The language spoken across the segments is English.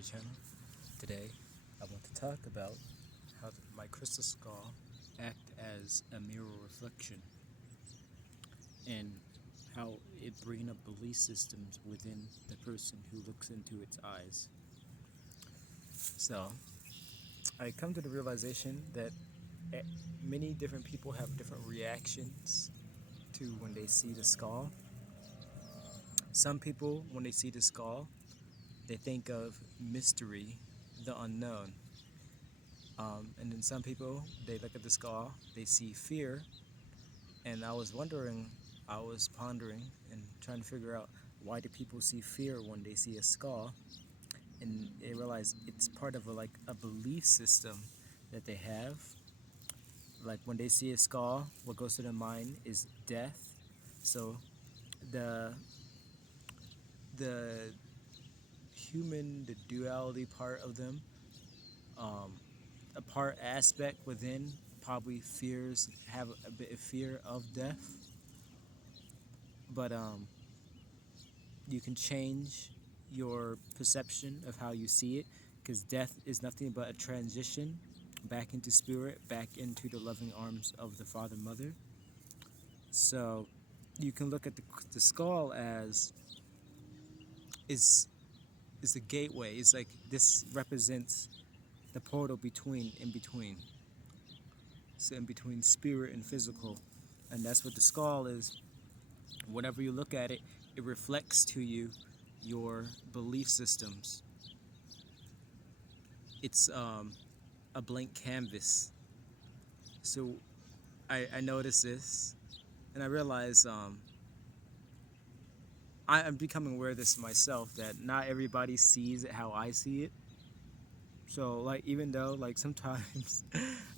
the channel. Today, I want to talk about how my crystal skull act as a mirror reflection and how it bring up belief systems within the person who looks into its eyes. So, I come to the realization that eh, many different people have different reactions to when they see the skull. Some people, when they see the skull, they think of mystery, the unknown. And then some people, they look at the skull, they see fear. And I was pondering and trying to figure out, why do people see fear when they see a skull? And they realize it's part of like a belief system that they have. Like when they see a skull, what goes to their mind is death. So the the the duality part of them, um, a part aspect within probably have a bit of fear of death, but you can change your perception of how you see it, because death is nothing but a transition back into spirit, back into the loving arms of the father mother. So you can look at the skull as is is the gateway. It's like this represents the portal in between, so in between spirit and physical. And that's what the skull is. Whenever you look at it, it reflects to you your belief systems. It's a blank canvas. So I noticed this, and I realized I'm becoming aware of this myself, that not everybody sees it how I see it. So like, even though like sometimes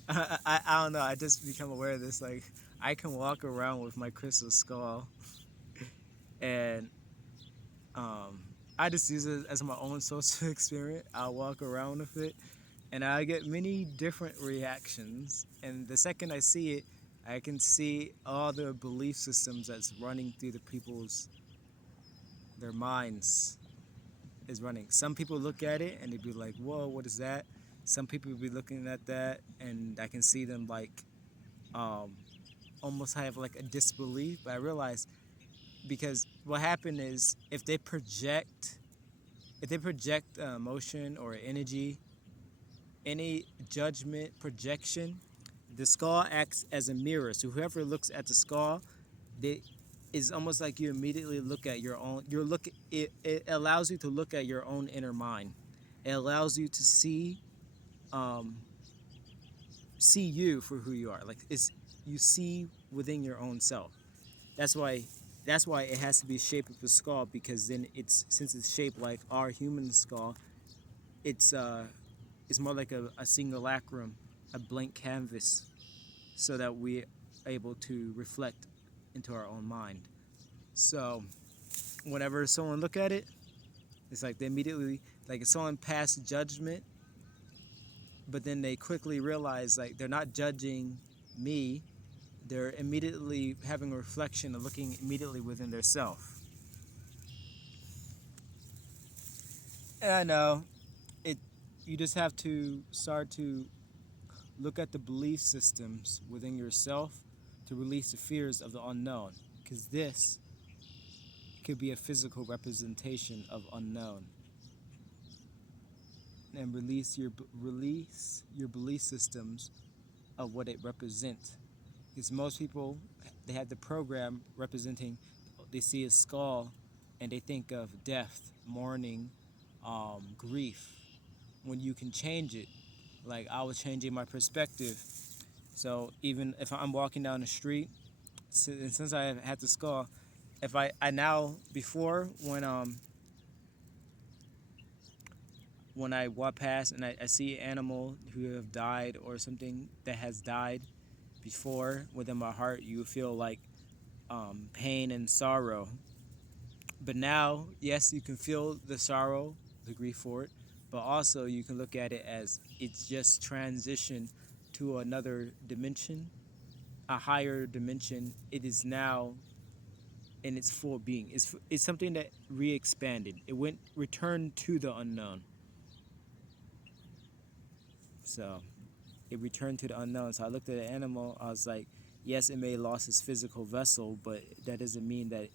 I don't know, I just become aware of this. Like, I can walk around with my crystal skull, and um, I just use it as my own social experiment. I'll walk around with it, and I get many different reactions. And the second I see it, I can see all the belief systems that's running through their minds is running. Some people look at it and they'd be like, "Whoa, what is that?" Some people will be looking at that, and I can see them like um, almost have like a disbelief. But I realize, because what happened is, if they project emotion or energy, any judgment projection, the skull acts as a mirror. So whoever looks at the skull, they is almost like you immediately look at your own. It allows you to look at your own inner mind. It allows you to um, see you for who you are. Like, it's you see within your own self. That's why it has to be shaped with the skull, because then since it's shaped like our human skull, it's it's more like a simulacrum, a blank canvas, so that we're able to reflect into our own mind. So whenever someone look at it, it's like they immediately, like if someone passed judgment, but then they quickly realize like they're not judging me, they're immediately having a reflection of looking immediately within their self. And I know it, you just have to start to look at the belief systems within yourself to release the fears of the unknown, because this could be a physical representation of unknown, and release your belief systems of what it represents. Because most people, they have the program representing, they see a skull and they think of death, mourning, grief. When you can change it, like I was changing my perspective. So even if I'm walking down the street, since I have had the skull, if I now, before, when I walk past and I see an animal who have died, or something that has died before, within my heart, you feel like pain and sorrow. But now, yes, you can feel the sorrow, the grief for it, but also you can look at it as it's just transition to another dimension, a higher dimension. It is now in its full being. It's something that re-expanded. It returned to the unknown. So it returned to the unknown. So I looked at the animal. I was like, yes, it may lost its physical vessel, but that doesn't mean that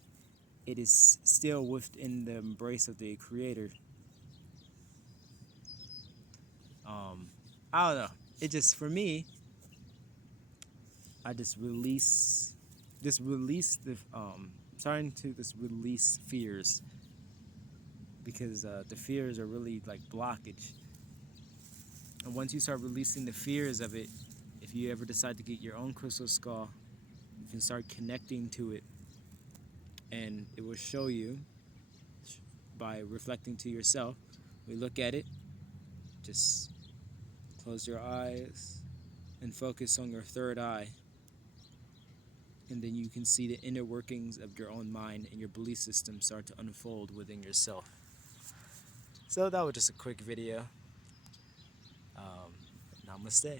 it is still within the embrace of the Creator. I don't know. It just, for me, I just release the starting to just release fears, because the fears are really like blockage. And once you start releasing the fears of it, if you ever decide to get your own crystal skull, you can start connecting to it, and it will show you by reflecting to yourself. We look at it, just close your eyes and focus on your third eye, and then you can see the inner workings of your own mind and your belief system start to unfold within yourself. So that was just a quick video. Namaste.